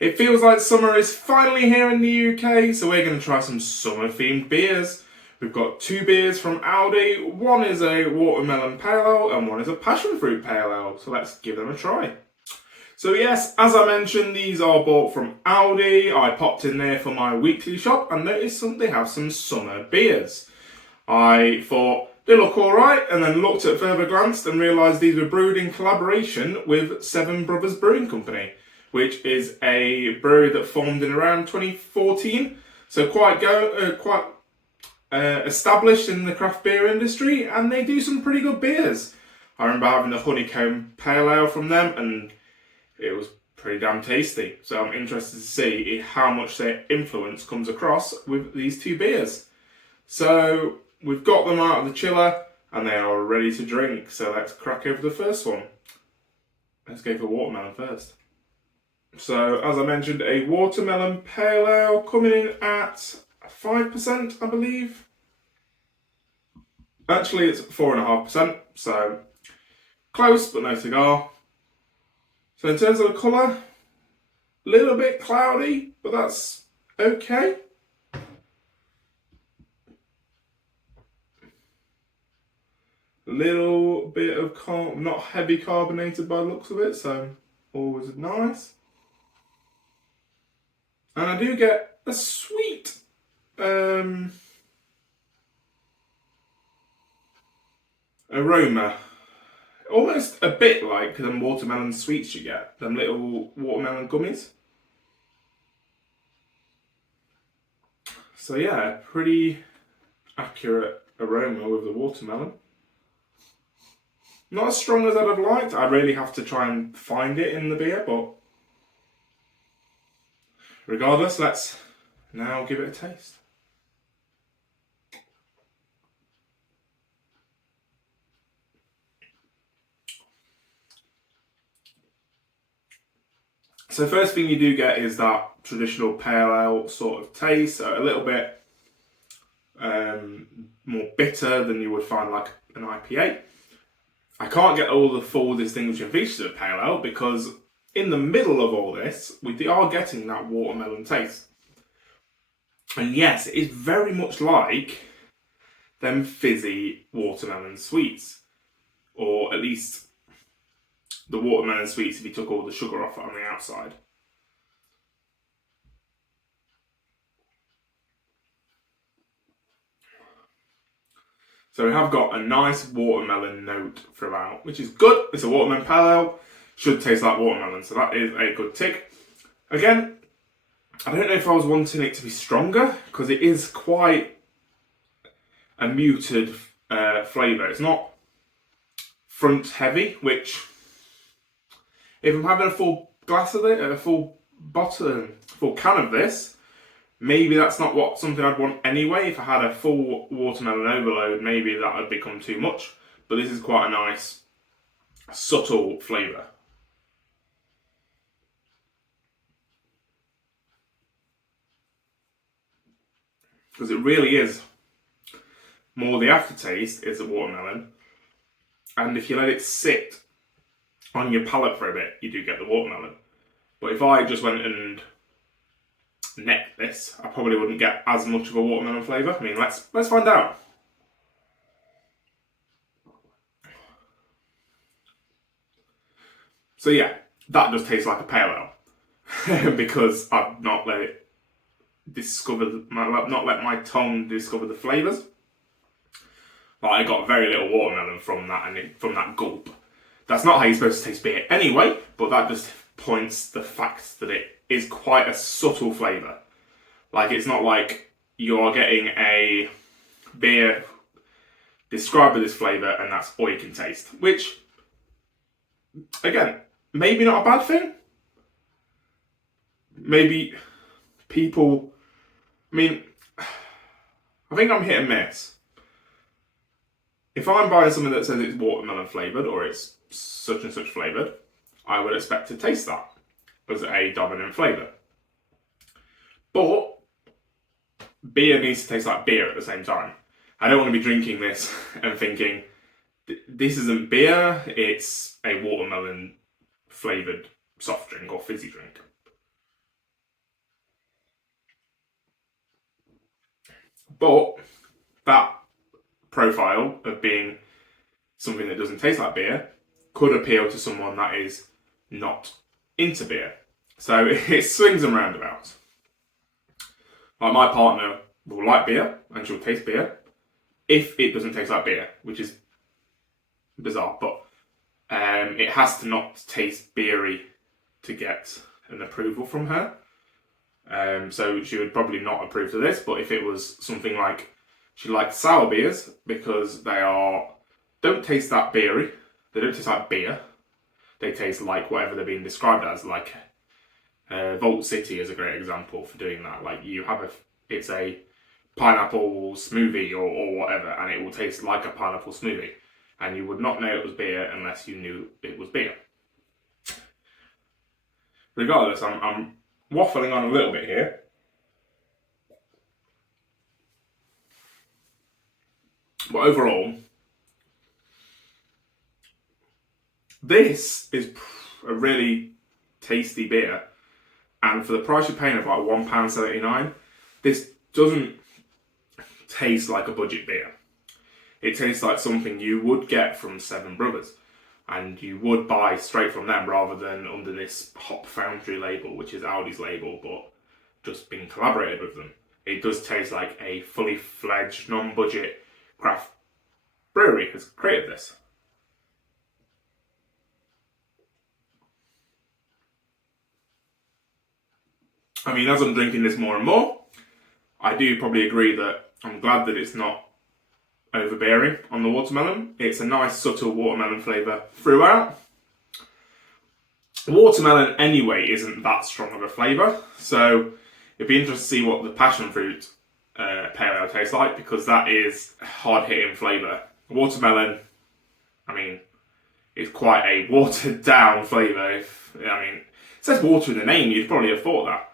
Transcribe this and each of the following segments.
It feels like summer is finally here in the UK, so we're going to try some summer themed beers. We've got two beers from Aldi. One is a watermelon pale ale and one is a passion fruit pale ale. So let's give them a try. So yes, as I mentioned, these are bought from Aldi. I popped in there for my weekly shop and noticed they have some summer beers. I thought they look alright, and then looked at further glance and realised these were brewed in collaboration with Seven Brothers Brewing Company, which is a brewery that formed in around 2014. So quite established in the craft beer industry, and they do some pretty good beers. I remember having the honeycomb pale ale from them, and it was pretty damn tasty. So I'm interested to see how much their influence comes across with these two beers. So we've got them out of the chiller and they are ready to drink. So let's crack over the first one. Let's go for watermelon first. So as I mentioned, a watermelon pale ale coming in at 5%, I believe. Actually, it's 4.5%, so close but no cigar. So in terms of the colour, a little bit cloudy, but that's okay. A little bit of not heavy carbonated by the looks of it, so always nice. And I do get a sweet aroma. Almost a bit like them watermelon sweets you get, them little watermelon gummies. So yeah, pretty accurate aroma with the watermelon. Not as strong as I'd have liked. I really have to try and find it in the beer, but regardless, let's now give it a taste. So first thing you do get is that traditional pale ale sort of taste, so a little bit more bitter than you would find like an IPA. I can't get all the full distinguishing features of pale ale because in the middle of all this, we are getting that watermelon taste. And yes, it is very much like them fizzy watermelon sweets, or at least the watermelon sweets if you took all the sugar off it on the outside. So we have got a nice watermelon note throughout, which is good. It's a watermelon pale ale, should taste like watermelon, so that is a good tick. Again, I don't know if I was wanting it to be stronger, because it is quite a muted flavour. It's not front heavy, which if I'm having a full glass of it, a full can of this, maybe that's not something I'd want anyway. If I had a full watermelon overload, maybe that would become too much. But this is quite a nice, subtle flavour. Because it really is more the aftertaste is the watermelon. And if you let it sit on your palate for a bit, you do get the watermelon. But if I just went and necked this, I probably wouldn't get as much of a watermelon flavour. I mean, let's find out. So yeah, that does taste like a pale ale because I've not let it not let my tongue discover the flavours. But I got very little watermelon from that from that gulp. That's not how you're supposed to taste beer anyway, but that just points the fact that it is quite a subtle flavour. Like, it's not like you're getting a beer described with this flavour and that's all you can taste. Which, again, maybe not a bad thing. Maybe people... I mean, I think I'm hit and miss. If I'm buying something that says it's watermelon flavoured or it's such and such flavoured, I would expect to taste that as a dominant flavour. But beer needs to taste like beer at the same time. I don't want to be drinking this and thinking, this isn't beer, it's a watermelon flavoured soft drink or fizzy drink. But that profile of being something that doesn't taste like beer could appeal to someone that is not into beer. So it swings and roundabouts. Like my partner will like beer and she'll taste beer if it doesn't taste like beer, which is bizarre, but it has to not taste beery to get an approval from her. So she would probably not approve of this, but if it was something like she likes sour beers because don't taste that beery, they don't taste like beer, they taste like whatever they're being described as, like Vault City is a great example for doing that. Like it's a pineapple smoothie or whatever, and it will taste like a pineapple smoothie, and you would not know it was beer unless you knew it was beer. Regardless, I'm waffling on a little bit here. But overall, this is a really tasty beer. And for the price you're paying of like £1.79, this doesn't taste like a budget beer. It tastes like something you would get from Seven Brothers. And you would buy straight from them rather than under this Hop Foundry label, which is Aldi's label, but just being collaborated with them. It does taste like a fully fledged, non-budget craft brewery has created this. I mean, as I'm drinking this more and more, I do probably agree that I'm glad that it's not overbearing on the watermelon. It's a nice subtle watermelon flavour throughout. Watermelon anyway isn't that strong of a flavour, so it'd be interesting to see what the passion fruit pale ale tastes like, because that is a hard hitting flavour. Watermelon, I mean, it's quite a watered down flavour. It says water in the name, you'd probably have thought that.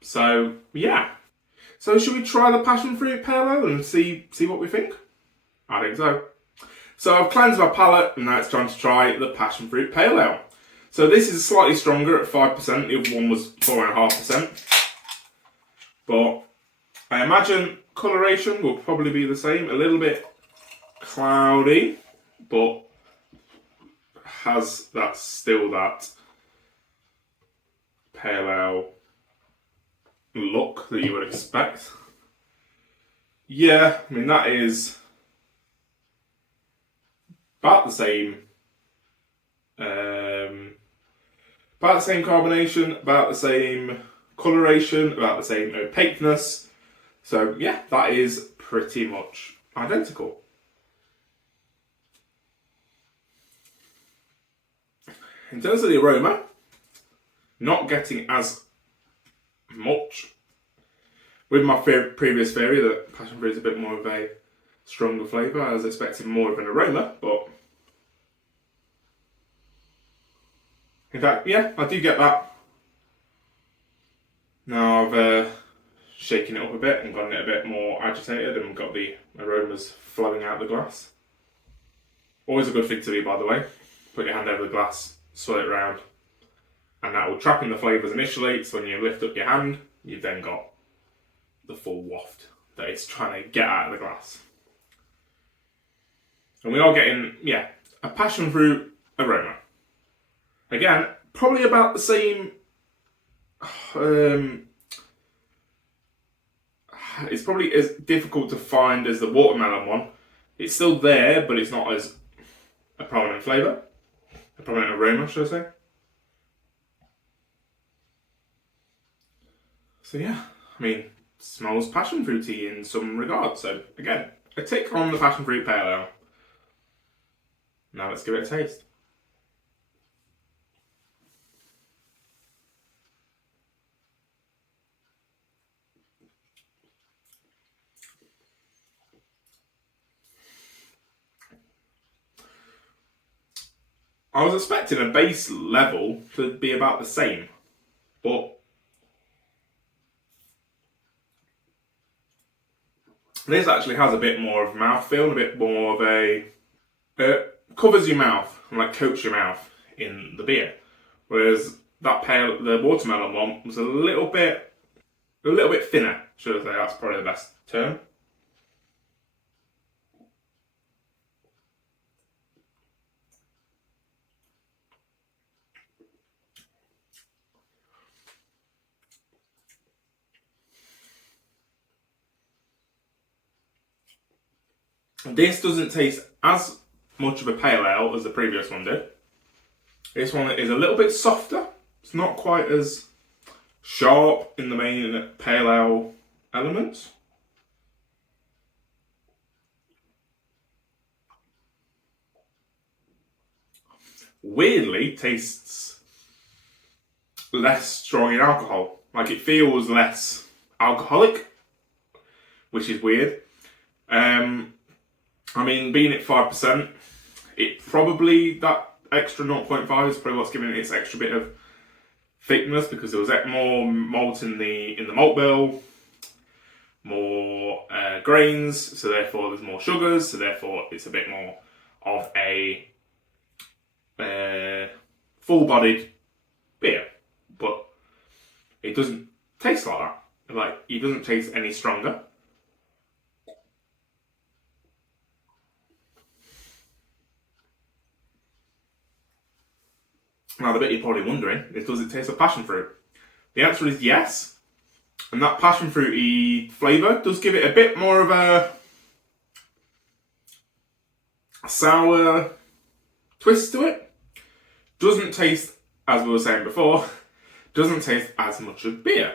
So yeah. So should we try the passion fruit pale ale and see what we think? I think so. So I've cleansed my palate and now it's time to try the passion fruit pale ale. So this is slightly stronger at 5%, the other one was 4.5%. But I imagine coloration will probably be the same, a little bit cloudy, but has still that pale ale look that you would expect. Yeah, I mean that is about the same carbonation, about the same coloration, about the same opaqueness. So yeah, that is pretty much identical. In terms of the aroma, not getting as much. With my previous theory that passion fruit is a bit more of a stronger flavour, I was expecting more of an aroma, but in fact, yeah, I do get that. Now I've shaken it up a bit and gotten it a bit more agitated and got the aromas flowing out the glass. Always a good thing to do, by the way. Put your hand over the glass, swirl it around, and that will trap in the flavours initially, so when you lift up your hand, you've then got the full waft that it's trying to get out of the glass. And we are getting, a passion fruit aroma. Again, probably about the same. It's probably as difficult to find as the watermelon one. It's still there, but it's not as a prominent flavour. A prominent aroma, should I say. So yeah, I mean, smells passion fruity in some regards. So again, a tick on the passion fruit pale ale. Now let's give it a taste. I was expecting a base level to be about the same, but this actually has a bit more of mouthfeel, a bit more of it covers your mouth and like coats your mouth in the beer. Whereas the watermelon one was a little bit a little bit thinner, should I say. That's probably the best term. This doesn't taste as much of a pale ale as the previous one did. This one is a little bit softer. It's not quite as sharp in the main pale ale elements. Weirdly, tastes less strong in alcohol. Like, it feels less alcoholic, which is weird. I mean, being at 5%, it probably, that extra 0.5 is probably what's giving it its extra bit of thickness, because there was more malt in the malt bill, more grains, so therefore there's more sugars, so therefore it's a bit more of a full-bodied beer. But it doesn't taste like that. Like, it doesn't taste any stronger. Now, the bit you're probably wondering is, does it taste of passion fruit? The answer is yes. And that passion fruity flavour does give it a bit more of a sour twist to it. Doesn't taste, as we were saying before, doesn't taste as much of beer.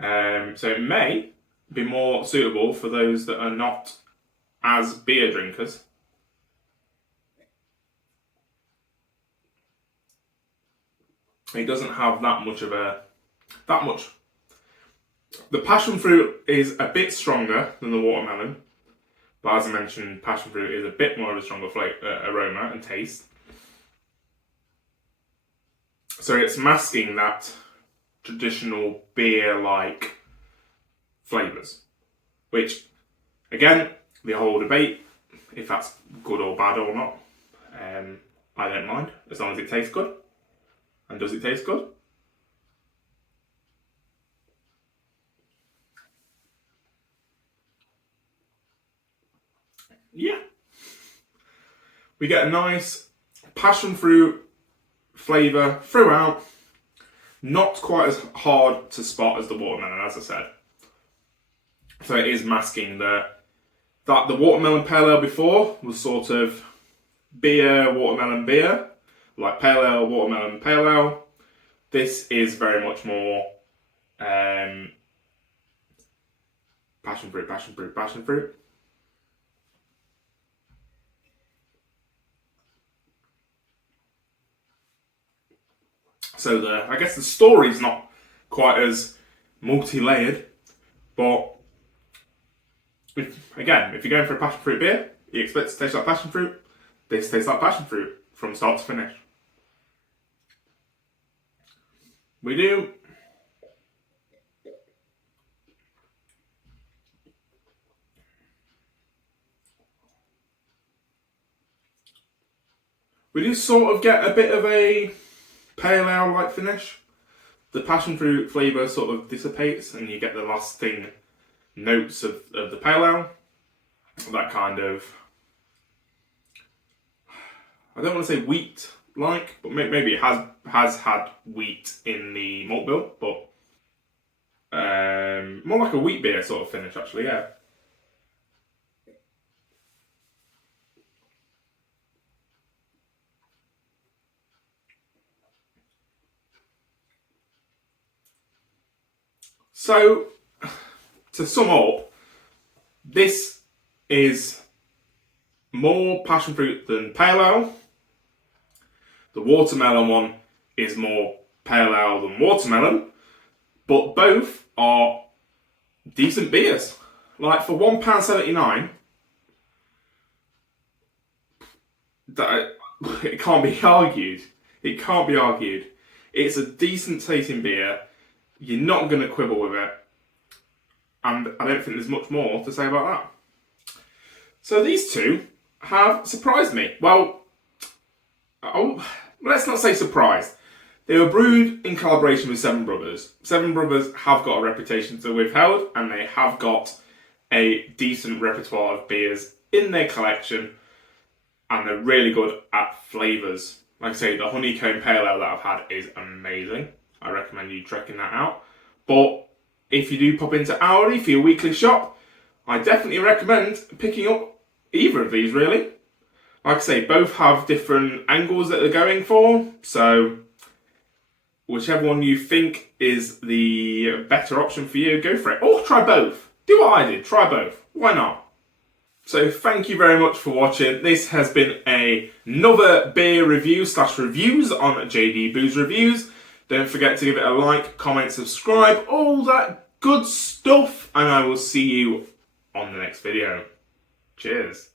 So it may be more suitable for those that are not as beer drinkers. It doesn't have that much. The passion fruit is a bit stronger than the watermelon, but as I mentioned, passion fruit is a bit more of a stronger aroma and taste. So it's masking that traditional beer-like flavours, which, again, the whole debate, if that's good or bad or not, I don't mind, as long as it tastes good. And does it taste good? Yeah. We get a nice passion fruit flavour throughout. Not quite as hard to spot as the watermelon, as I said. So it is masking that the watermelon pale ale before was sort of beer, watermelon, beer. Like pale ale, watermelon, pale ale. This is very much more passion fruit, passion fruit, passion fruit. So I guess the story's not quite as multi-layered, but if you're going for a passion fruit beer, you expect it to taste like passion fruit. This tastes like passion fruit from start to finish. We do sort of get a bit of a pale ale-like finish. The passion fruit flavour sort of dissipates and you get the lasting notes of the pale ale. That kind of, I don't want to say wheat-like, but maybe it has had wheat in the malt bill, but more like a wheat beer sort of finish, actually, yeah. So, to sum up, this is more passion fruit than pale ale. The watermelon one is more pale ale than watermelon, but both are decent beers. Like, for £1.79, it can't be argued. It can't be argued. It's a decent tasting beer. You're not going to quibble with it. And I don't think there's much more to say about that. So these two have surprised me. Well, let's not say surprised. They were brewed in collaboration with Seven Brothers. Seven Brothers have got a reputation to withhold, and they have got a decent repertoire of beers in their collection, and they're really good at flavours. Like I say, the honeycomb pale ale that I've had is amazing. I recommend you checking that out. But if you do pop into Aldi for your weekly shop, I definitely recommend picking up either of these, really. Like I say, both have different angles that they're going for, so whichever one you think is the better option for you, go for it. Or try both. Do what I did, try both. Why not? So thank you very much for watching. This has been another beer review / reviews on JD Booze Reviews. Don't forget to give it a like, comment, subscribe, all that good stuff. And I will see you on the next video. Cheers.